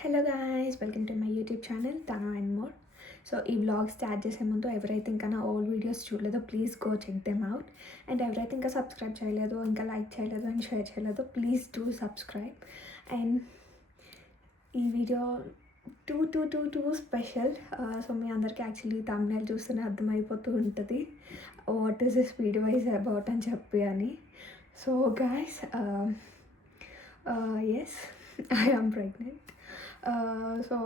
Hello guys, welcome to my YouTube channel Tanu and more. So ఈ vlog start చేసే ముందు ఎవరైతే ఇంకా నా ఓల్డ్ వీడియోస్ చూడలేదో please go check them out. And ఎవరైతే ఇంకా సబ్స్క్రైబ్ చేయలేదో, ఇంకా లైక్ చేయలేదో అండ్ షేర్ చేయలేదో ప్లీజ్ డూ సబ్స్క్రైబ్. అండ్ ఈ వీడియో టూ స్పెషల్. సో మీ అందరికీ యాక్చువల్లీ థంబ్నెయిల్ చూస్తేనే అర్థమైపోతూ ఉంటుంది what is this video is about అని చెప్పి అని. So guys, yes, I am pregnant. So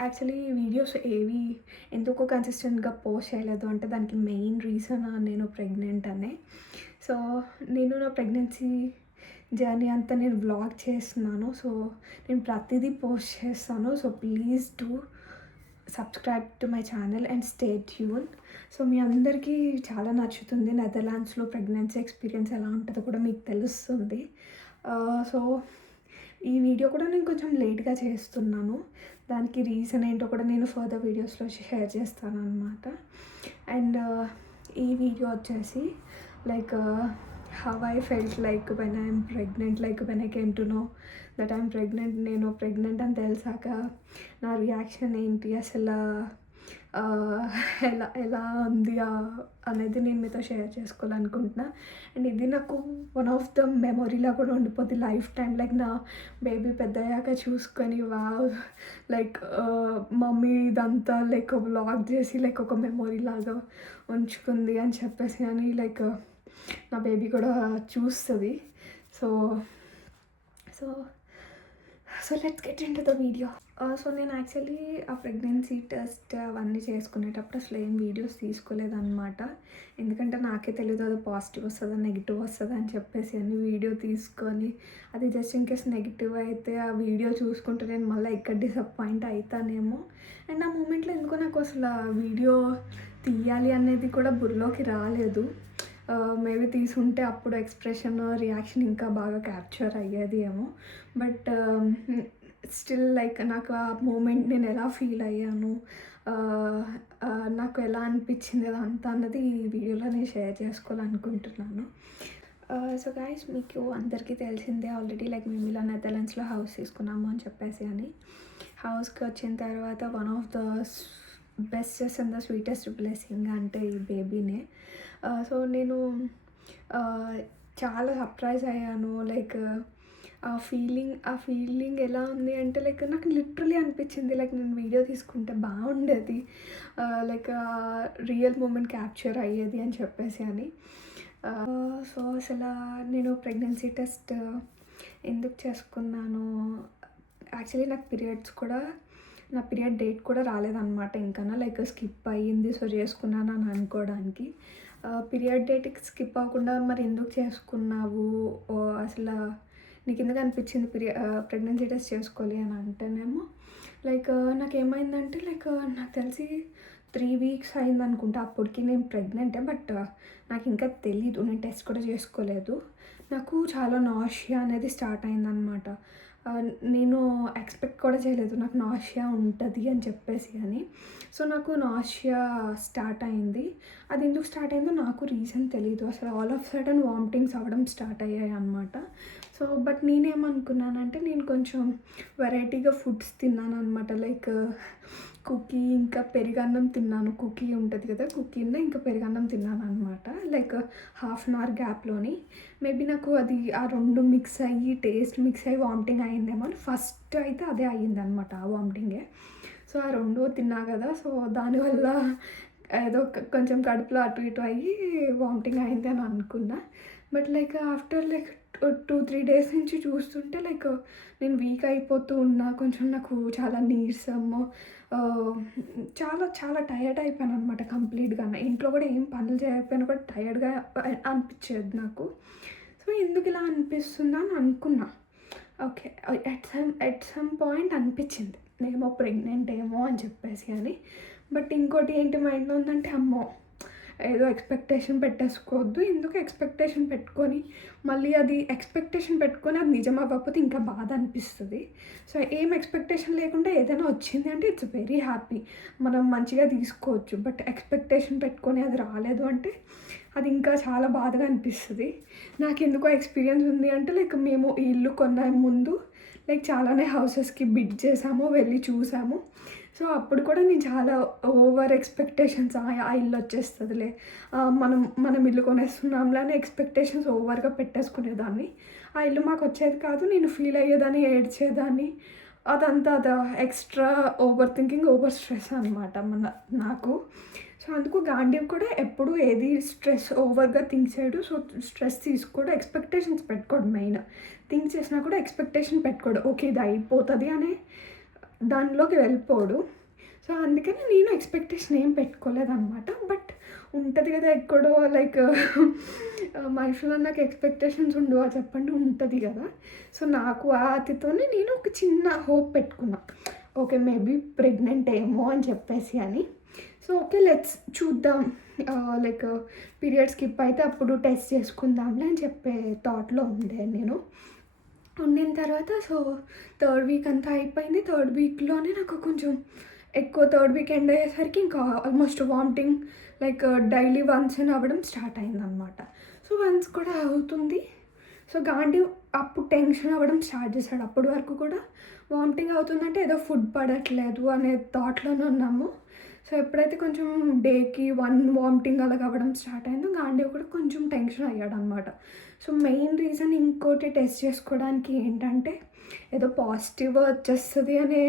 actually videos ఏవి ఎందుకు కన్సిస్టెంట్గా పోస్ట్ చేయలేదు అంటే దానికి మెయిన్ రీజన్ నేను ప్రెగ్నెంట్ అనే. సో నేను నా ప్రెగ్నెన్సీ జర్నీ అంతా నేను వ్లాగ్ చేస్తున్నాను. సో నేను ప్రతిదీ పోస్ట్ చేస్తాను. So please do subscribe to my channel and stay tune. So మీ అందరికీ చాలా నచ్చుతుంది. నెదర్లాండ్స్లో ప్రెగ్నెన్సీ ఎక్స్పీరియన్స్ ఎలా ఉంటుందో కూడా మీకు తెలుస్తుంది. సో ఈ వీడియో కూడా నేను కొంచెం లేట్గా చేస్తున్నాను. దానికి రీజన్ ఏంటో కూడా నేను ఫర్దర్ వీడియోస్లో షేర్ చేస్తాను అనమాట. అండ్ ఈ వీడియో వచ్చేసి like how I felt like when I'm pregnant, like when I came to know that I'm pregnant. నేను ప్రెగ్నెంట్ అని తెలిసాక నా రియాక్షన్ ఏంటి, అసలు ఎలా ఎలా ఉంది అనేది నేను మీతో షేర్ చేసుకోవాలనుకుంటున్నా. అండ్ ఇది నాకు వన్ ఆఫ్ ద మెమొరీలా కూడా ఉండిపోతుంది లైఫ్ టైం. లైక్ నా బేబీ పెద్దయ్యాక చూసుకొని లైక్ మమ్మీ ఇదంతా లైక్ వ్లాగ్ చేసి లైక్ ఒక మెమొరీ లాగా ఉంచుకుంది అని చెప్పేసి అని లైక్ నా బేబీ కూడా చూస్తుంది. So so so let's get in to the video. So నేను యాక్చువల్లీ ఆ ప్రెగ్నెన్సీ టెస్ట్ అవన్నీ చేసుకునేటప్పుడు అసలు ఏం వీడియోస్ తీసుకోలేదన్నమాట. ఎందుకంటే నాకే తెలియదు అది పాజిటివ్ వస్తుందా నెగిటివ్ వస్తుందా అని చెప్పేసి అన్ని వీడియో తీసుకొని అది జస్ట్ ఇన్ కేస్ నెగిటివ్ అయితే ఆ వీడియో చూసుకుంటే నేను మళ్ళీ ఎక్కడ డిసప్పాయింట్ అవుతానేమో. అండ్ ఆ మూమెంట్లో ఎందుకో నాకు అసలు ఆ వీడియో తీయాలి అనేది కూడా బుర్రలోకి రాలేదు. మేబీ తీసుంటే అప్పుడు ఎక్స్ప్రెషన్ రియాక్షన్ ఇంకా బాగా క్యాప్చర్ అయ్యేది ఏమో. బట్ స్టిల్ లైక్ నాకు ఆ మూమెంట్ నేను ఎలా ఫీల్ అయ్యాను, నాకు ఎలా అనిపించింది అదంతా అన్నది ఈ వీడియోలో నేను షేర్ చేసుకోవాలనుకుంటున్నాను. సో గైస్, మీకు అందరికీ తెలిసిందే ఆల్రెడీ లైక్ మేము ఇలా నెదర్లాండ్స్లో హౌస్ తీసుకున్నాము అని చెప్పేసి అని. హౌస్కి వచ్చిన తర్వాత one of the bestest and the sweetest blessing అంటే ఈ బేబీనే. సో నేను చాలా సర్ప్రైజ్ అయ్యాను. లైక్ ఆ ఫీలింగ్ ఎలా ఉంది అంటే లైక్ నాకు లిటరలీ అనిపించింది లైక్ నేను వీడియో తీసుకుంటే బాగుండేది, లైక్ రియల్ మూమెంట్ క్యాప్చర్ అయ్యేది అని చెప్పేసి అని. సో అసలు నేను ప్రెగ్నెన్సీ టెస్ట్ ఎందుకు చేసుకున్నాను, యాక్చువల్లీ నాకు నా పీరియడ్ డేట్ కూడా రాలేదన్నమాట. ఇంకా లైక్ స్కిప్ అయ్యింది, సో చేసుకున్నాను అని అనుకోవడానికి. పీరియడ్ డేట్కి స్కిప్ అవ్వకుండా మరి ఎందుకు చేసుకున్నావు, అసలు నీకు ఎందుకు అనిపించింది ప్రెగ్నెన్సీ టెస్ట్ చేసుకోవాలి అని అంటేనేమో లైక్ నాకేమైందంటే లైక్ నాకు తెలిసి 3 వీక్స్ అయింది అనుకుంటా అప్పటికి నేను ప్రెగ్నెంటే. బట్ నాకు ఇంకా తెలీదు, నేను టెస్ట్ కూడా చేసుకోలేదు. నాకు చాలా నాషియా అనేది స్టార్ట్ అయిందనమాట. నేను ఎక్స్పెక్ట్ కూడా చేయలేదు నాకు నాషియా ఉంటుంది అని చెప్పేసి అని. సో నాకు నాషియా స్టార్ట్ అయింది. అది ఎందుకు స్టార్ట్ అయిందో నాకు రీజన్ తెలీదు. అసలు ఆల్ ఆఫ్ సడన్ వామిటింగ్స్ అవ్వడం స్టార్ట్ అయ్యాయి అనమాట. సో బట్ నేనేమనుకున్నానంటే నేను కొంచెం వెరైటీగా ఫుడ్స్ తిన్నాను అనమాట. లైక్ కుకీ ఇంకా పెరుగన్నం తిన్నాను. కుకీ ఉంటుంది కదా, కుకీని ఇంకా పెరుగన్నం తిన్నాను అనమాట. లైక్ హాఫ్ అన్ అవర్ గ్యాప్లోని మేబీ నాకు అది ఆ రెండు మిక్స్ అయ్యి టేస్ట్ మిక్స్ అయ్యి వామిటింగ్ అయ్యిందేమో అని ఫస్ట్ అయితే అదే అయ్యిందనమాట, ఆ వామిటింగే. సో ఆ రెండు తిన్నా కదా, సో దానివల్ల ఏదో కొంచెం కడుపులో అటు ఇటు అయ్యి వామిటింగ్ అయింది అని అనుకున్నా. But like after like 2-3 days నుంచి చూస్తుంటే లైక్ నేను వీక్ అయిపోతూ ఉన్నా, కొంచెం నాకు చాలా నీరసము, చాలా చాలా టైర్డ్ అయిపోయాను అనమాట కంప్లీట్గా. ఇంట్లో కూడా ఏం పనులు చేయకపోయినా కూడా టైర్డ్గా అనిపించేది నాకు. సో ఎందుకు ఇలా అనిపిస్తుందా అని అనుకున్నా. ఓకే, ఎట్ సమ్ పాయింట్ అనిపించింది నేమో ప్రెగ్నెంట్ ఏమో అని చెప్పేసి అని. బట్ ఇంకోటి ఏంటి మైండ్లో ఉందంటే అమ్మో ఏదో ఎక్స్పెక్టేషన్ పెట్టేసుకోవద్దు, ఎందుకు ఎక్స్పెక్టేషన్ పెట్టుకొని మళ్ళీ అది ఎక్స్పెక్టేషన్ పెట్టుకొని అది నిజం అవ్వకపోతే ఇంకా బాధ అనిపిస్తుంది. సో ఏం ఎక్స్పెక్టేషన్ లేకుండా ఏదైనా వచ్చింది అంటే ఇట్స్ వెరీ హ్యాపీ, మనం మంచిగా తీసుకోవచ్చు. బట్ ఎక్స్పెక్టేషన్ పెట్టుకొని అది రాలేదు అంటే అది ఇంకా చాలా బాధగా అనిపిస్తుంది. నాకు ఎందుకో ఎక్స్పీరియన్స్ ఉంది అంటే లైక్ మేము ఈ ఇల్లు కొన్న ముందు లైక్ చాలానే హౌసెస్కి బిడ్ చేసాము, వెళ్ళి చూసాము. సో అప్పుడు కూడా నేను చాలా ఓవర్ ఎక్స్పెక్టేషన్స్, ఆ ఇల్లు వచ్చేస్తుందిలే, మనం ఇల్లు కొనేస్తున్నాంలే అని ఎక్స్పెక్టేషన్స్ ఓవర్గా పెట్టేసుకునేదాన్ని. ఆ ఇల్లు మాకు వచ్చేది కాదు, నేను ఫీల్ అయ్యేదాన్ని, ఏడ్చేదాన్ని. అదంతా extra over thinking, over stress అనమాట నాకు. సో అందుకు గాంధీవ్ కూడా ఎప్పుడు ఏది స్ట్రెస్ ఓవర్గా థింక్ చేయడు. సో స్ట్రెస్ తీసుకోడు, ఎక్స్పెక్టేషన్స్ పెట్టుకోడు. మెయిన్ థింక్ చేసినా కూడా ఎక్స్పెక్టేషన్ పెట్టుకోడు, ఓకే ఇది అయిపోతుంది అనే దానిలోకి వెళ్ళిపోడు. సో అందుకని నేను ఎక్స్పెక్టేషన్ ఏం పెట్టుకోలేదన్నమాట. బట్ ఉంటుంది కదా ఎక్కడో లైక్ మనుషులు నాకు ఎక్స్పెక్టేషన్స్ ఉండవా చెప్పండి, ఉంటుంది కదా. సో నాకు ఆ అతితోనే నేను ఒక చిన్న హోప్ పెట్టుకున్నా, ఓకే మేబీ ప్రెగ్నెంట్ ఏమో అని చెప్పేసి అని. సో ఓకే లెట్స్ చూద్దాం, లైక్ పీరియడ్ స్కిప్ అయితే అప్పుడు టెస్ట్ చేసుకుందాంలే అని చెప్పే థాట్లో ఉండే నేను. ఉండిన తర్వాత సో 3rd వీక్ అంతా అయిపోయింది. 3rd వీక్లోనే నాకు కొంచెం ఎక్కువ, 3rd వీక్ ఎండ్ అయ్యేసరికి ఇంకా almost vomiting like daily once అవ్వడం స్టార్ట్ అయిందనమాట. సో వన్స్ కూడా అవుతుంది. సో గాంధీ అప్పుడు టెన్షన్ అవ్వడం స్టార్ట్ చేశాడు. అప్పటి వరకు కూడా వామిటింగ్ అవుతుందంటే ఏదో ఫుడ్ పడట్లేదు అనే థాట్లోనే ఉన్నాము. సో ఎప్పుడైతే కొంచెం డేకి 1 వామిటింగ్ అలాగ అవ్వడం స్టార్ట్ అయిందో గాంధీ కూడా కొంచెం టెన్షన్ అయ్యాడు అనమాట. సో మెయిన్ రీజన్ ఇంకోటి టెస్ట్ చేసుకోవడానికి ఏంటంటే ఏదో పాజిటివ్ వచ్చేస్తుంది అనే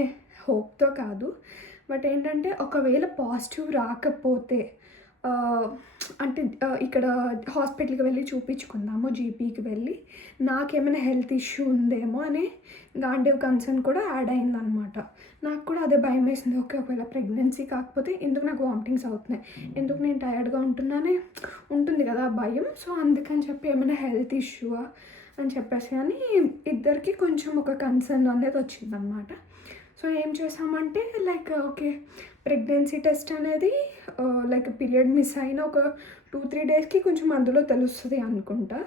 హోప్తో కాదు, బట్ ఏంటంటే ఒకవేళ పాజిటివ్ రాకపోతే అంటే ఇక్కడ హాస్పిటల్కి వెళ్ళి చూపించుకుందాము, జీపీకి వెళ్ళి నాకేమైనా హెల్త్ ఇష్యూ ఉందేమో అనే గాంధీవ్ కన్సర్న్ కూడా యాడ్ అయిందనమాట. నాకు కూడా అదే భయం వేసింది, ఓకే ఒకవేళ ప్రెగ్నెన్సీ కాకపోతే ఎందుకు నాకు వామిటింగ్స్ అవుతున్నాయి, ఎందుకు నేను టయర్డ్గా ఉంటున్నానే ఉంటుంది కదా భయం. సో అందుకని చెప్పి ఏమైనా హెల్త్ ఇష్యూవా అని చెప్పేసి అని ఇద్దరికి కొంచెం ఒక కన్సర్న్ అనేది వచ్చిందనమాట. సో ఏం చేసామంటే లైక్ ఓకే ప్రెగ్నెన్సీ టెస్ట్ అనేది లైక్ పీరియడ్ మిస్ అయిన ఒక 2-3 డేస్కి కొంచెం అందులో తెలుస్తుంది అనుకుంటా.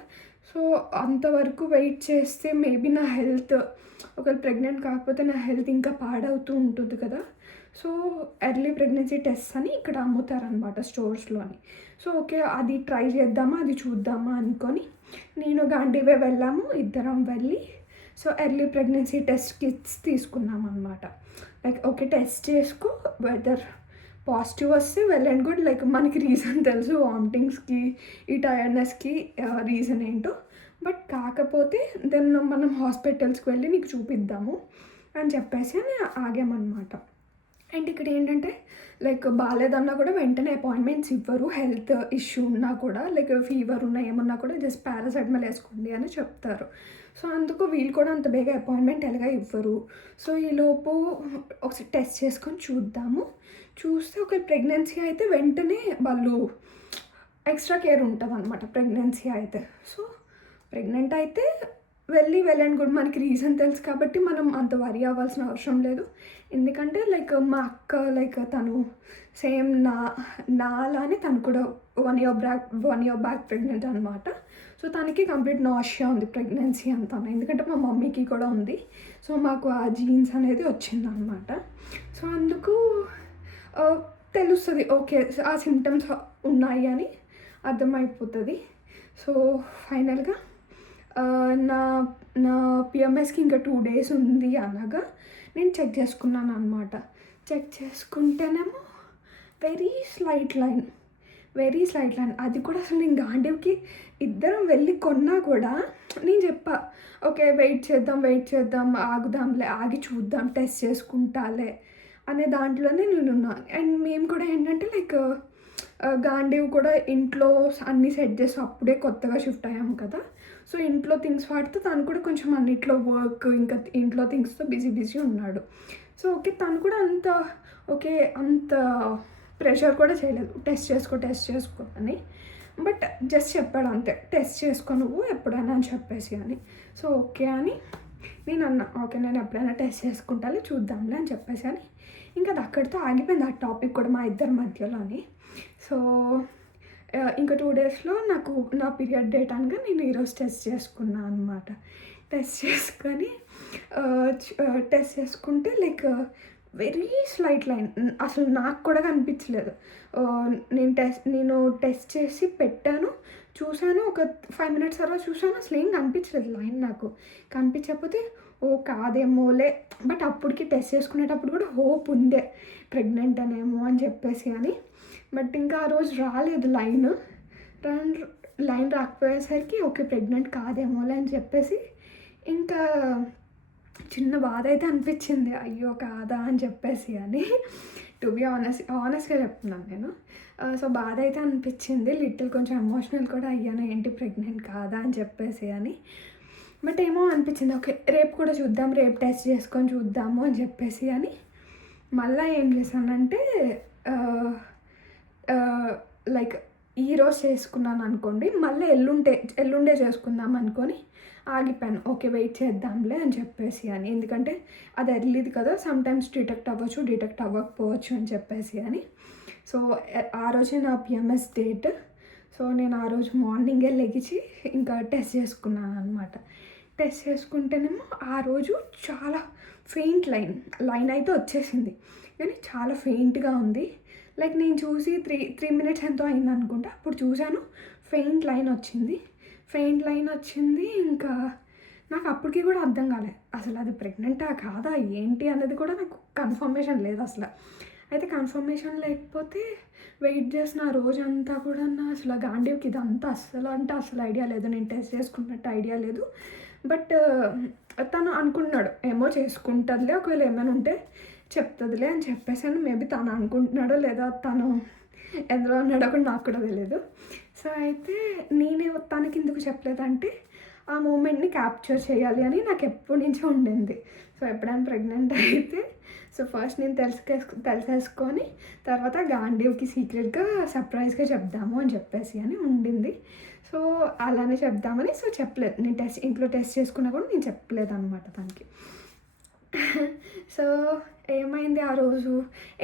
సో అంతవరకు వెయిట్ చేస్తే మేబీ నా హెల్త్, ఒకవేళ ప్రెగ్నెంట్ కాకపోతే నా హెల్త్ ఇంకా పాడవుతూ ఉంటుంది కదా. సో ఎర్లీ ప్రెగ్నెన్సీ టెస్ట్ అని ఇక్కడ అమ్ముతారనమాట స్టోర్స్లోని. సో ఓకే అది ట్రై చేద్దామా, అది చూద్దామా అనుకొని నేను గాంధీవే వెళ్ళాము, ఇద్దరం వెళ్ళి so early pregnancy test kits తీసుకున్నాం అనమాట. లైక్ ఓకే టెస్ట్ చేసుకో, వెదర్ పాజిటివ్ వస్తే వెల్ అండ్ గుడ్, లైక్ మనకి రీజన్ తెలుసు వామిటింగ్స్కి ఈ టైర్డ్నెస్కి రీజన్ ఏంటో. బట్ కాకపోతే దెన్ మనం హాస్పిటల్స్కి వెళ్ళి నీకు చూపిద్దాము అని చెప్పేసి అని ఆగామన్నమాట. అండ్ ఇక్కడ ఏంటంటే లైక్ బాగాలేదన్నా కూడా వెంటనే అపాయింట్మెంట్స్ ఇవ్వరు, హెల్త్ ఇష్యూ ఉన్నా కూడా లైక్ ఫీవర్ ఉన్నా ఏమున్నా కూడా జస్ట్ పారాసెటమాల్ వేసుకోండి అని చెప్తారు. సో అందుకు వీళ్ళు కూడా అంత బేగా అపాయింట్మెంట్ ఎలాగా ఇవ్వరు. సో ఈలోపు ఒకసారి టెస్ట్ చేసుకొని చూద్దాము, చూస్తే ఒక ప్రెగ్నెన్సీ అయితే వెంటనే వాళ్ళు ఎక్స్ట్రా కేర్ ఉంటుంది అనమాట ప్రెగ్నెన్సీ అయితే. సో ప్రెగ్నెంట్ అయితే వెల్ అండ్ గుడ్, మనకి రీజన్ తెలుసు కాబట్టి మనం అంత వరీ అవ్వాల్సిన అవసరం లేదు. ఎందుకంటే లైక్ మా అక్క లైక్ తను సేమ్ నాలానే తను కూడా 1 year బ్యాక్ ప్రెగ్నెంట్ అనమాట. సో తనకి కంప్లీట్ నాషియా ఉంది ప్రెగ్నెన్సీ అంతా, ఎందుకంటే మా మమ్మీకి కూడా ఉంది. సో మాకు ఆ జీన్స్ అనేది వచ్చిందనమాట. సో అందుకు తెలుస్తుంది ఓకే ఆ సిమ్టమ్స్ ఉన్నాయి అని అర్థమైపోతుంది. సో ఫైనల్గా నా నా పిఎంఎస్కి ఇంకా 2 days ఉంది అనగా నేను చెక్ చేసుకున్నాను అనమాట. చెక్ చేసుకుంటేనేమో వెరీ స్లైట్ లైన్, అది కూడా అసలు నేను గాంధీవ్కి ఇద్దరం వెళ్ళి కొన్నా కూడా నేను చెప్పా ఓకే వెయిట్ చేద్దాం ఆగుదాంలే, ఆగి చూద్దాం, టెస్ట్ చేసుకుంటాలే అనే దాంట్లోనే నేను ఉన్నాను. అండ్ మేము కూడా ఏంటంటే లైక్ గాంధీవ్ కూడా ఇంట్లో అన్నీ సెట్ చేసి అప్పుడే కొత్తగా షిఫ్ట్ అయ్యాము కదా. సో ఇంట్లో థింగ్స్ వాడితే తను కూడా కొంచెం అన్నిట్లో వర్క్ ఇంకా ఇంట్లో థింగ్స్తో బిజీ ఉన్నాడు. సో ఓకే తను కూడా అంత ప్రెషర్ కూడా చేయలేదు, టెస్ట్ చేసుకో అని. బట్ జస్ట్ చెప్పాడు అంతే, టెస్ట్ చేసుకో నువ్వు ఎప్పుడైనా అని చెప్పేసి అని. సో ఓకే అని నేను అన్నా, ఓకే నేను ఎప్పుడైనా టెస్ట్ చేసుకుంటాలే చూద్దాంలే అని చెప్పేసి అని. ఇంకా అది అక్కడితో ఆగిపోయింది ఆ టాపిక్ కూడా మా ఇద్దరి మధ్యలోని. సో ఇంకా 2 daysలో నాకు నా పీరియడ్ డేట్ అనగా నేను ఈరోజు టెస్ట్ చేసుకున్నాను అనమాట. టెస్ట్ చేసుకుంటే లైక్ వెరీ స్లైట్ లైన్, అసలు నాకు కూడా కనిపించలేదు. నేను టెస్ట్ చేసి పెట్టాను, చూశాను, ఒక 5 minutes తర్వాత చూశాను, అసలు ఏం కనిపించలేదు లైన్. నాకు కనిపించకపోతే ఓ కాదేమోలే, బట్ అప్పటికి టెస్ట్ చేసుకునేటప్పుడు కూడా హోప్ ఉండే ప్రెగ్నెంట్ అనేమో అని చెప్పేసి అని. బట్ ఇంకా ఆ రోజు రాలేదు రన్ లైన్ రాకపోయేసరికి ఓకే ప్రెగ్నెంట్ కాదేమోలే అని చెప్పేసి ఇంకా చిన్న బాధ అయితే అనిపించింది, అయ్యో కాదా అని చెప్పేసి అని. టు బీ ఆనెస్ట్గా చెప్తున్నాను నేను. సో బాధ అయితే అనిపించింది, లిటిల్ కొంచెం ఎమోషనల్ కూడా అయ్యాను, ఏంటి ప్రెగ్నెంట్ కాదా అని చెప్పేసి అని. బట్ ఏమో అనిపించింది, ఓకే రేపు కూడా చూద్దాం, రేపు టెస్ట్ చేసుకొని చూద్దాము అని చెప్పేసి అని. మళ్ళీ ఏం చేశానంటే లైక్ ఈరోజు చేసుకున్నాను అనుకోండి, మళ్ళీ ఎల్లుండే చేసుకుందాం అనుకొని ఆగిపోయాను. ఓకే వెయిట్ చేద్దాంలే అని చెప్పేసి అని, ఎందుకంటే అది ఎర్లీది కదా, సమ్టైమ్స్ డిటెక్ట్ అవ్వచ్చు, డిటెక్ట్ అవ్వకపోవచ్చు అని చెప్పేసి అని. సో ఆ రోజే నా పిఎంఎస్ డేట్. సో నేను ఆ రోజు మార్నింగే లెగిచి ఇంకా టెస్ట్ చేసుకున్నాను అనమాట. టెస్ట్ చేసుకుంటేనేమో ఆ రోజు చాలా ఫెయింట్ లైన్ అయితే వచ్చేసింది, కానీ చాలా ఫెయింట్గా ఉంది. లైక్ నేను చూసి 3 మినిట్స్ ఎంతో అయింది అనుకుంటా, అప్పుడు చూశాను ఫెయింట్ లైన్ వచ్చింది. ఇంకా నాకు అప్పటికి కూడా అర్థం కాలేదు అసలు అది ప్రెగ్నెంటా కాదా ఏంటి అన్నది కూడా నాకు కన్ఫర్మేషన్ లేదు అసలు. అయితే కన్ఫర్మేషన్ లేకపోతే వెయిట్ చేసిన ఆ రోజంతా కూడా అసలు గాంధీకి ఇదంతా అస్సలు ఐడియా లేదు, నేను టెస్ట్ చేసుకున్నట్టు ఐడియా లేదు. బట్ తను అనుకుంటున్నాడు ఏమో చేసుకుంటుందిలే, ఒకవేళ ఏమైనా ఉంటే చెప్తుందిలే అని చెప్పేసాను. మేబీ తను అనుకుంటున్నాడో లేదా తను ఎందులో ఉన్నాడో కూడా నాకు కూడా తెలియదు. సో అయితే నేనే తనకి ఎందుకు చెప్పలేదంటే ఆ మూమెంట్ని క్యాప్చర్ చేయాలి అని నాకు ఎప్పటి నుంచో ఉండింది. సో ఎప్పుడైనా ప్రెగ్నెంట్ అయితే సో ఫస్ట్ నేను తెలిసేసుకొని తర్వాత గాంధీకి సీక్రెట్గా సర్ప్రైజ్గా చెప్దాము అని చెప్పేసి అని ఉండింది. సో అలానే చెప్దామని సో చెప్పలేదు, నేను ఇంట్లో టెస్ట్ చేసుకున్నా కూడా నేను చెప్పలేదు అనమాట తనకి. సో ఏమైంది ఆ రోజు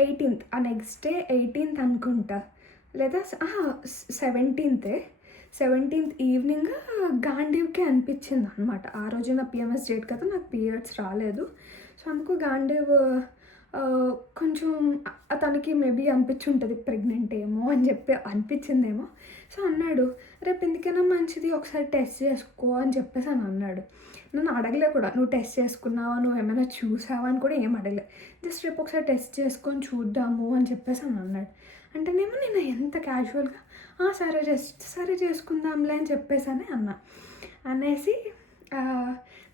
18th, ఆ నెక్స్ట్ డే 18th అనుకుంటా, లేదా 17th ఈవినింగ్ గాంధీవ్కి అనిపించింది అనమాట. ఆ రోజు నా పిఎంఎస్ డేట్ కదా, నాకు పీరియడ్స్ రాలేదు. సో అందుకు గాంధీవ్ కొంచెం తనకి మేబీ అనిపించుంటుంది ప్రెగ్నెంట్ ఏమో అని చెప్పి అనిపించిందేమో. సో అన్నాడు రేపు ఎందుకైనా మంచిది ఒకసారి టెస్ట్ చేసుకో అని చెప్పేసి అని అన్నాడు. నన్ను అడగలే కూడా, నువ్వు టెస్ట్ చేసుకున్నావా, నువ్వు ఏమైనా చూసావా అని కూడా ఏం అడగలే. జస్ట్ రేపు ఒకసారి టెస్ట్ చేసుకొని చూద్దాము అని చెప్పేసి అని అన్నాడు. అంటేనేమో నేను ఎంత క్యాజువల్గా సరే చేసుకుందాంలే అని చెప్పేసి అనేసి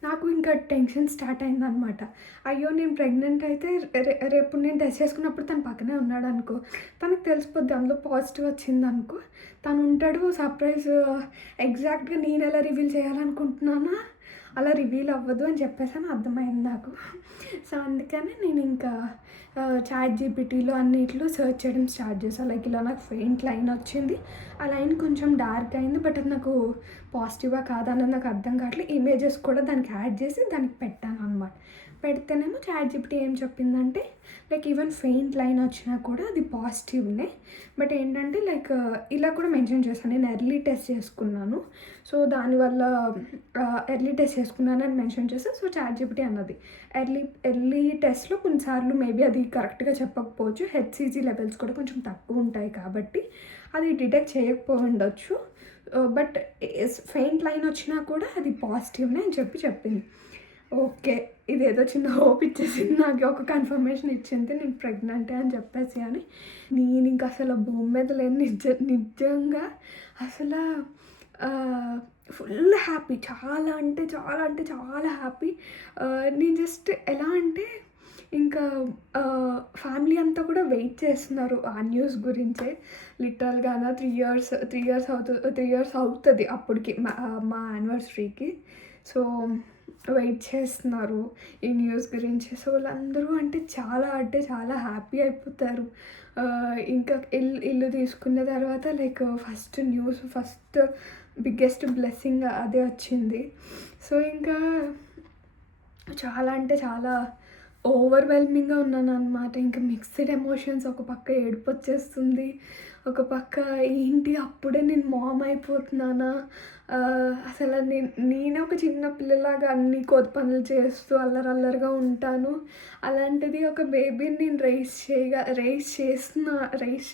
నాకు ఇంకా టెన్షన్ స్టార్ట్ అయిందనమాట. అయ్యో నేను ప్రెగ్నెంట్ అయితే రేపు నేను టెస్ట్ చేసుకున్నప్పుడు తను పక్కనే ఉన్నాడు అనుకో, తనకు తెలిసిపోద్ది అందులో పాజిటివ్ వచ్చింది అనుకో, తను ఉంటాడు సర్ప్రైజ్ ఎగ్జాక్ట్గా నేను ఎలా రివీల్ చేయాలనుకుంటున్నానా అలా రివీల్ అవ్వదు అని చెప్పేసి అని అర్థమైంది నాకు. సో అందుకని నేను ఇంకా చాట్ జీపీటీలో అన్నిట్లో సెర్చ్ చేయడం స్టార్ట్ చేశాను. లైక్ ఇలా నాకు ఫెయింట్ లైన్ వచ్చింది, ఆ లైన్ కొంచెం డార్క్ అయింది, బట్ అది నాకు పాజిటివా కాదా అన్నది నాకు అర్థం కావట్లేదు. ఇమేజెస్ కూడా దానికి యాడ్ చేసి దానికి పెట్టాను అనమాట. పెడితేనేమో చాట్ జీపీటీ ఏం చెప్పిందంటే లైక్ ఈవెన్ ఫెయింట్ లైన్ వచ్చినా కూడా అది పాజిటివ్నే, బట్ ఏంటంటే లైక్ ఇలా కూడా మెన్షన్ చేస్తాను, నేను ఎర్లీ టెస్ట్ చేసుకున్నాను, సో దానివల్ల ఎర్లీ టెస్ట్ చేసుకున్నాను అని మెన్షన్ చేస్తే సో చాట్ జీపీటీ అన్నది ఎర్లీ టెస్ట్లో కొన్నిసార్లు మేబీ అది కరెక్ట్గా చెప్పకపోవచ్చు, హెచ్సిజీ లెవెల్స్ కూడా కొంచెం తక్కువ ఉంటాయి కాబట్టి అది డిటెక్ట్ చేయకపోయి ఉండొచ్చు, బట్ ఫెయింట్ లైన్ వచ్చినా కూడా అది పాజిటివ్నే అని చెప్పింది. ఓకే ఇదేదో చిన్న హోప్ ఇచ్చేసింది, నాకు ఒక కన్ఫర్మేషన్ ఇచ్చింది నేను ప్రెగ్నెంటే అని చెప్పేసి అని. నేను ఇంకా అసలు భూమి మీద లేని నిజంగా అసలు ఫుల్ హ్యాపీ, చాలా హ్యాపీ. నేను జస్ట్ ఎలా అంటే ఇంకా ఫ్యామిలీ అంతా కూడా వెయిట్ చేస్తున్నారు ఆ న్యూస్ గురించే. లిటరల్గా 3 ఇయర్స్ అవుతుంది అప్పటికి మా యానివర్సరీకి. సో వెయిట్ చేస్తున్నారు ఈ న్యూస్ గురించి. సో వాళ్ళందరూ అంటే చాలా హ్యాపీ అయిపోతారు. ఇంకా ఇల్లు తీసుకున్న తర్వాత లైక్ ఫస్ట్ బిగ్గెస్ట్ బ్లెస్సింగ్ అదే వచ్చింది. సో ఇంకా చాలా ఓవర్వెల్మింగ్గా ఉన్నాను అనమాట. ఇంకా మిక్స్డ్ ఎమోషన్స్, ఒక పక్క ఏడుపు వచ్చేస్తుంది, ఒక పక్క ఏంటి అప్పుడే నేను మామ్ అయిపోతున్నానా, అసలు నేనే ఒక చిన్న పిల్లలాగా అన్ని కోతి పనులు చేస్తూ అల్లరల్లరిగా ఉంటాను, అలాంటిది ఒక బేబీని నేను రైస్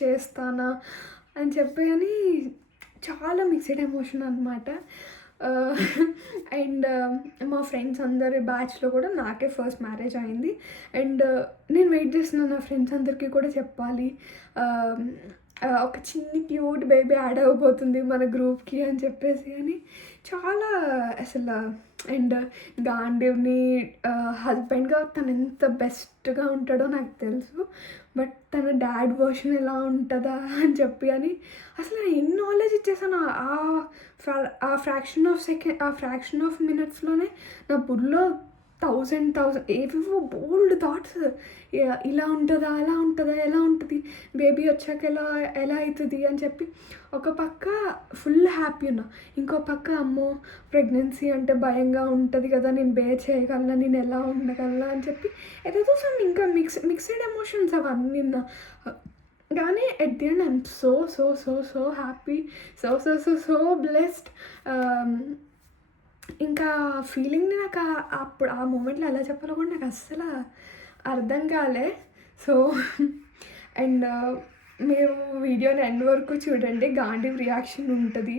చేస్తానా అని చెప్పి అని చాలా మిక్స్డ్ ఎమోషన్ అనమాట. అండ్ మా ఫ్రెండ్స్ అందరి బ్యాచ్లో కూడా నాకే ఫస్ట్ మ్యారేజ్ అయింది. అండ్ నేను వెయిట్ చేస్తున్నాను నా ఫ్రెండ్స్ అందరికీ కూడా చెప్పాలి, ఒక చిన్ని క్యూట్ బేబీ యాడ్ అవ్వబోతుంది మన గ్రూప్కి అని చెప్పేసి అని చాలా అసలు. అండ్ గాంధీని హస్బెండ్గా తను ఎంత బెస్ట్గా ఉంటాడో నాకు తెలుసు, బట్ తన డాడ్ వర్షన్ ఎలా ఉంటుందా అని చెప్పి అని అసలు ఎన్ని నాలెడ్జ్ ఇచ్చేసాను ఆ ఫ్రాక్షన్ ఆఫ్ మినిట్స్లోనే నా బుర్రలో థౌజండ్ ఏవేవో బోల్డ్ థాట్స్. ఇలా ఉంటుందా, అలా ఉంటుందా, ఎలా ఉంటుంది, బేబీ వచ్చాక ఎలా అవుతుంది అని చెప్పి ఒక పక్క ఫుల్ హ్యాపీ ఉన్నా, ఇంకో పక్క అమ్మో ప్రెగ్నెన్సీ అంటే భయంగా ఉంటుంది కదా, నేను బేర్ చేయగలనా, నేను ఎలా ఉండగలనా అని చెప్పి ఏదేదో ఇంకా మిక్స్డ్ ఎమోషన్స్ అవన్నీ ఉన్నా. కానీ at the end I'm so so so so happy, so so so so blessed. ఇంకా ఫీలింగ్ని నాకు అప్పుడు ఆ మూమెంట్లో ఎలా చెప్పాలో కూడా నాకు అస్సలు అర్థం కాలే. సో అండ్ మీరు వీడియోని ఎండ్ వరకు చూడండి, గాంధీ రియాక్షన్ ఉంటుంది,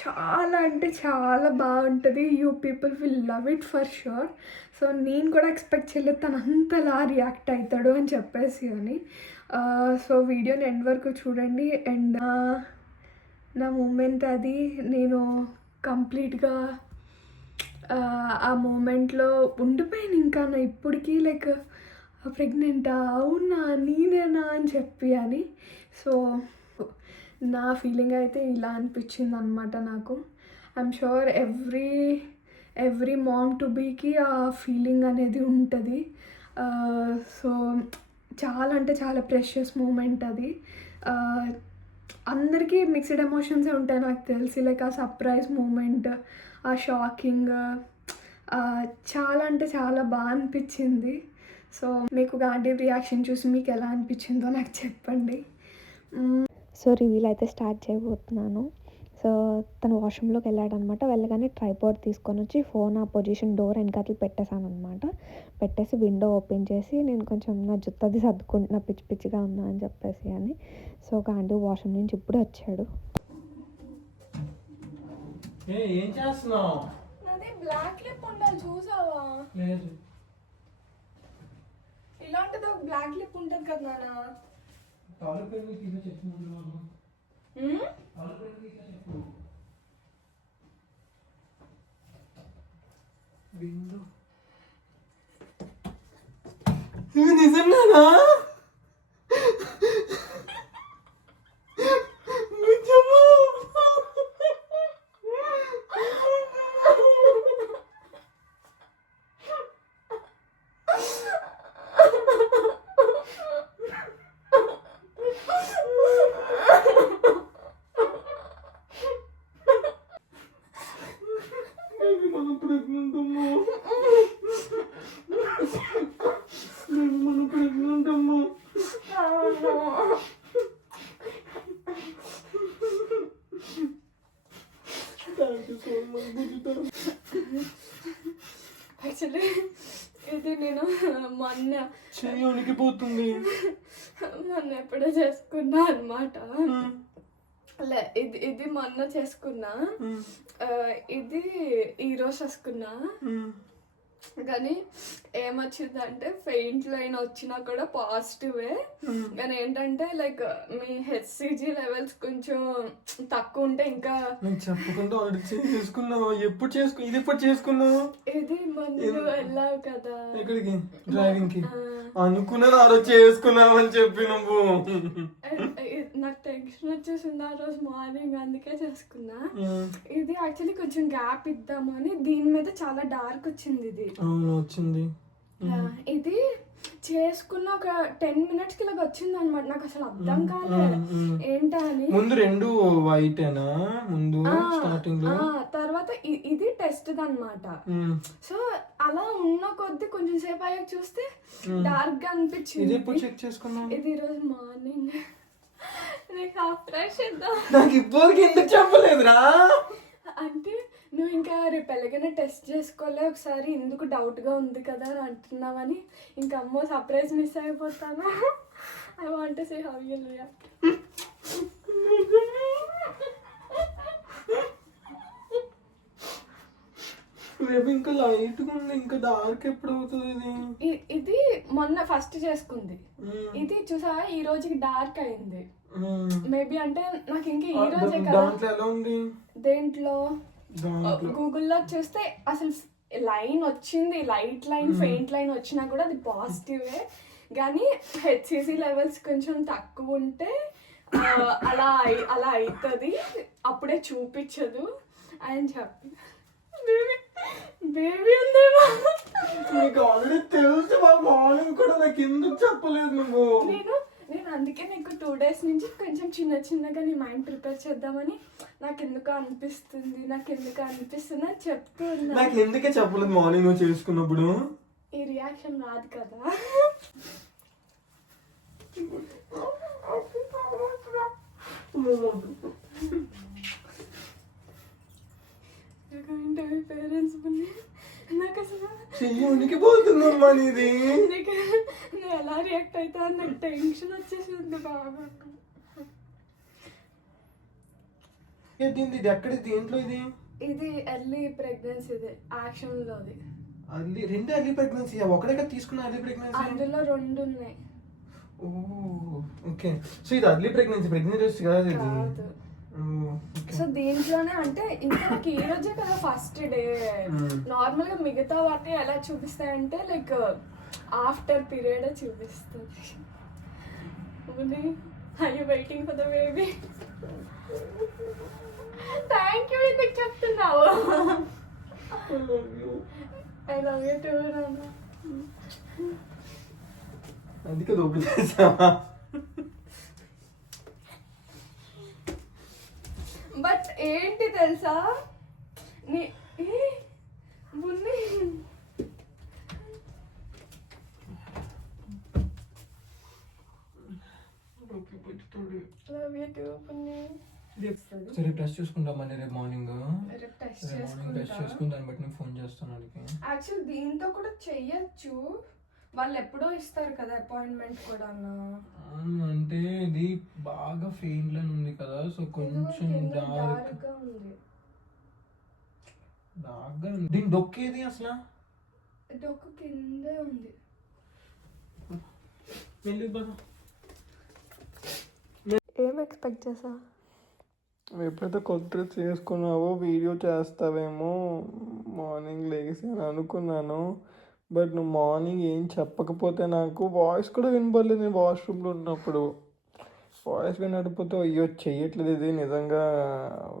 చాలా అంటే చాలా బాగుంటుంది. You people will love it for sure. So నేను కూడా ఎక్స్పెక్ట్ చేయలేదు తను అంతలా రియాక్ట్ అవుతాడు అని చెప్పేసి అని. సో వీడియోని ఎండ్ వరకు చూడండి. అండ్ నా మూమెంట్ అది నేను కంప్లీట్గా ఆ మూమెంట్లో ఉండిపోయాను. ఇంకా నా ఇప్పటికీ లైక్ ప్రెగ్నెంటా, అవునా, నేనేనా అని చెప్పి అని. సో నా ఫీలింగ్ అయితే ఇలా అనిపించింది అనమాట నాకు. I'm sure every mom to బీకి ఆ ఫీలింగ్ అనేది ఉంటుంది. సో చాలా అంటే చాలా ప్రెషియస్ మూమెంట్ అది. అందరికీ మిక్స్డ్ ఎమోషన్సే ఉంటాయి నాకు తెలిసి, లైక్ ఆ సర్ప్రైజ్ మూమెంట్, ఆ షాకింగ్, చాలా అంటే చాలా బాగా అనిపించింది. సో మీకు గాంధీ రియాక్షన్ చూసి మీకు ఎలా అనిపించిందో నాకు చెప్పండి. సో రివీల్ అయితే స్టార్ట్ చేయబోతున్నాను. సో తను వాష్రూమ్లోకి వెళ్ళాడనమాట. వెళ్ళగానే ట్రైపాడ్ తీసుకొని వచ్చి ఫోన్ ఆ పొజిషన్ డోర్ వెనకాతలు పెట్టేశాను అనమాట. పెట్టేసి విండో ఓపెన్ చేసి నేను కొంచెం నా జుత్తది సర్దుకుంటున్నా పిచ్చి పిచ్చిగా ఉన్నా అని చెప్పేసి అని. సో గాంధీ వాష్రూమ్ నుంచి ఇప్పుడు వచ్చాడు. ఏం చేస్తున్నావు? నాది బ్లాక్ లిప్ ఉండాలి, చూసావా? లేదు. ఇలాంటిది ఒక బ్లాక్ లిప్ ఉంటుంది కదా నాన్న. నిజంగానా? యాక్చువల్లీ ఇది నేను మొన్న పోతుంది మొన్న ఎప్పుడో చేసుకున్నా అనమాట. ఇది మొన్న చేసుకున్నా, ఇది ఈరోజు చేసుకున్నా. కానీ ఏమొచ్చిందంటే ఫెయింట్ లైన్ వచ్చినా కూడా పాజిటివే. కానీ ఏంటంటే లైక్ మీ హెచ్సిజీ లెవెల్స్ కొంచెం తక్కువ ఉంటే ఇంకా చెప్పకుండా చేసుకున్నావు. ఇది ఎప్పుడు చేసుకున్నావు? ఇది ముందు వెళ్ళావు కదా ఎక్కడికి? డ్రైవింగ్ కి. అనుకున్నది ఆ రోజు చేసుకున్నావని చెప్పి నువ్వు. నాకు టెన్షన్ వచ్చేసింది ఆ రోజు మార్నింగ్, అందుకే చేసుకున్నా. ఇది యాక్చువల్లీ కొంచెం గ్యాప్ ఇద్దామని, దీని మీద చాలా డార్క్ వచ్చింది. ఇది వచ్చింది. ఇది చేసుకున్న ఒక 10 minutes కి ఇలాగ వచ్చింది అనమాట. నాకు అసలు అర్థం కాలేదు ఏంటా అని. ముందు రెండు వైట్ ముందు స్టార్టింగ్ లో, తర్వాత ఇది టెస్ట్ అనమాట. సో అలా ఉన్న కొద్ది కొంచెం సేపు అయ్యాక చూస్తే డార్క్ గా అనిపించింది. ఇది ఈ రోజు మార్నింగ్. నాకు ఇప్పటికి ఎందుకు చెప్పలేదురా? అంటే నువ్వు ఇంకా రేపు ఎలాగైనా టెస్ట్ చేసుకోలే ఒకసారి, ఎందుకు డౌట్గా ఉంది కదా అని అంటున్నావని. ఇంకా అమ్మో సర్ప్రైజ్ మిస్ అయిపోతాను. I want to say how you react. రేపు ఇంకా లైట్ గా ఉంది, ఇంకా డార్క్ ఎప్పుడు అవుతుంది ఇది? ఇది మొన్న ఫస్ట్ చేసుకుంది, ఇది చూసా ఈ రోజుకి డార్క్ అయింది. మేబీ అంటే నాకు ఇంకా ఈ రోజే కదా. దాంట్లో ఎలా ఉంది? దేంట్లో గూగుల్లో చూస్తే అసలు లైన్ వచ్చింది, లైట్ లైన్ ఫెయింట్ లైన్ వచ్చినా కూడా అది పాజిటివే. కానీ హెచ్సిసి లెవెల్స్ కొంచెం తక్కువ ఉంటే అలా అవుతుంది, అప్పుడే చూపించదు అని చెప్పి. బేబీ ఉందేమో నీకు ఆల్రెడీ తెలుసు, మా మార్నింగ్ కూడా నాకు ఎందుకు చెప్పలేదు నువ్వు? నేను అందుకే నీకు 2 days నుంచి కొంచెం చిన్నగా నీ మైండ్ ప్రిపేర్ చేద్దామని నాకు ఎందుకు అనిపిస్తుంది అని చెప్తున్నా. నాకు ఎందుకే చెప్పలేదు మార్నింగ్ నువ్వు చేసుకున్నప్పుడు? ఈ రియాక్షన్ రాదు కదా. పేరెంట్స్ నాకు అసలు చెయ్యనికి పోతుందమ్మా నీది. నేను ఎలా రియాక్ట్ అవుతా అని నాకు టెన్షన్ వచ్చేసింది బాగా. ఇది ఎక్కడ, దేంట్లో ఇది? ఇది ఎర్లీ ప్రెగ్నెన్సీ, ఇది యాక్షన్లోది. రెండు ఎర్లీ ప్రెగ్నెన్సీ ఒకటే తీసుకున్నా? ఎర్లీ ప్రెగ్నెన్సీ అందులో 2 ఉన్నాయి. ఓకే, సో ఇది ఎర్లీ ప్రెగ్నెన్సీ కాదు ఇది. సో దీంట్లోనే అంటే ఇంకా నాకు ఈ రోజే కదా ఫస్ట్ డే. నార్మల్ గా మిగతా వాటిని ఎలా చూపిస్తాయంటే లైక్ ఆఫ్టర్ పీరియడ్ చూపిస్తుంది. I you waiting for the baby? Thank you ఎందుకు చెప్తున్నావు? ఐ లవ్ యూ టూ నాన్న. అందుకే ఓపెన్ చేసావా? బట్ ఏంటి తెలుసా, సరే టెస్ట్ చూసుకుంటామని రేపు మార్నింగ్ టెస్ట్ చేసుకుని దాన్ని బట్టి నేను ఫోన్ చేస్తాను. యాక్చువల్ దీంతో కూడా చెయ్యొచ్చు, వాళ్ళు ఎప్పుడో ఇస్తారు కదా అపాయింట్మెంట్ కూడా. అంటే ఇది బాగా ఫెయిన్ లైన్ ఉంది కదా, సో కొంచెం డార్క్ గా ఉంది. దీని డొక్కేది అసలు? డొక్కు కిందే ఉంది. ఏం ఎక్స్పెక్ట్ చేసా? ఎప్పుడైతే కొత్త డ్రెస్ చేసుకున్నావో వీడియో చేస్తావేమో మార్నింగ్ లేసి అని అనుకున్నాను. బట్ నువ్వు మార్నింగ్ ఏం చెప్పకపోతే నాకు వాయిస్ కూడా వినపడలేదు. నేను వాష్రూమ్లో ఉన్నప్పుడు వాయిస్ వినకపోతే అయ్యో చెయ్యట్లేదు, ఇది నిజంగా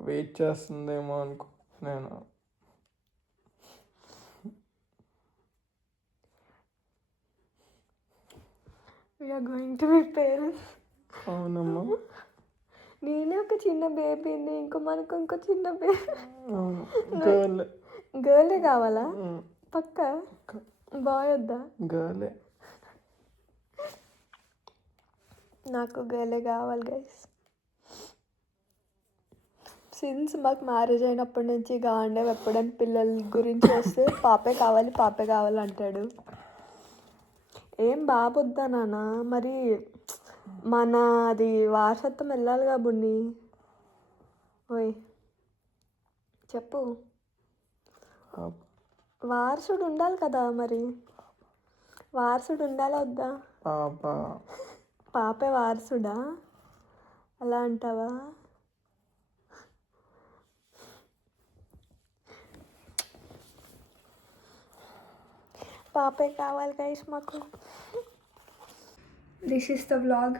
వెయిట్ చేస్తుందేమో అనుకున్నాను. We are going to be parents. అవునమ్మా. నేనే ఒక చిన్న బేబీని, మనకు ఇంకో చిన్న బేబీ. గర్ల్. గర్లే కావాలా? పక్క బాయ్ వద్దా? గర్లే. నాకు గర్లే కావాలి గైస్. సిన్స్ మాకు మ్యారేజ్ అయినప్పటి నుంచి గాండే ఎప్పుడైనా పిల్లల గురించి వస్తే పాపే కావాలి అంటాడు. ఏం బాబొద్దా నాన్న? మరి మన అది వారసత్వం వెళ్ళాలిగా బున్ని. ఓయ్ చెప్పు, వారసుడు ఉండాలి కదా, మరి వారసుడు ఉండాలా వద్దా? పాపే వారసుడా? అలా అంటావా? పాపే కావాలి గైస్ మాకు. This is the vlog.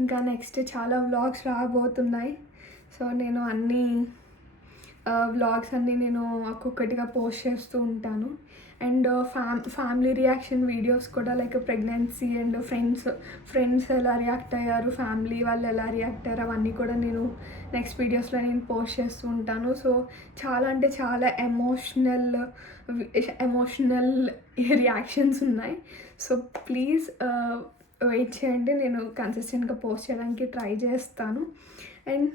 ఇంకా నెక్స్ట్ చాలా వ్లాగ్స్ రాబోతున్నాయి. సో నేను అన్ని వ్లాగ్స్ అన్నీ నేను ఒక్కొక్కటిగా పోస్ట్ చేస్తూ ఉంటాను. అండ్ ఫ్యామిలీ రియాక్షన్ వీడియోస్ కూడా, లైక్ ప్రెగ్నెన్సీ అండ్ ఫ్రెండ్స్ ఎలా రియాక్ట్ అయ్యారు, ఫ్యామిలీ వాళ్ళు ఎలా రియాక్ట్ అయ్యారు, అవన్నీ కూడా నేను నెక్స్ట్ వీడియోస్లో నేను పోస్ట్ చేస్తూ ఉంటాను. సో చాలా అంటే చాలా ఎమోషనల్ రియాక్షన్స్ ఉన్నాయి. సో ప్లీజ్ వెయిట్ చేయండి, నేను కన్సిస్టెంట్గా పోస్ట్ చేయడానికి ట్రై చేస్తాను. And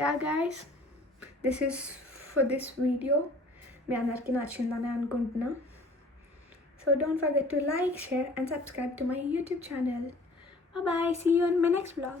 yeah guys, this is for this video. మీ అందరికీ నచ్చిందని అనుకుంటున్నా. So don't forget to like, share and subscribe to my YouTube channel. Bye bye, see you on my next vlog.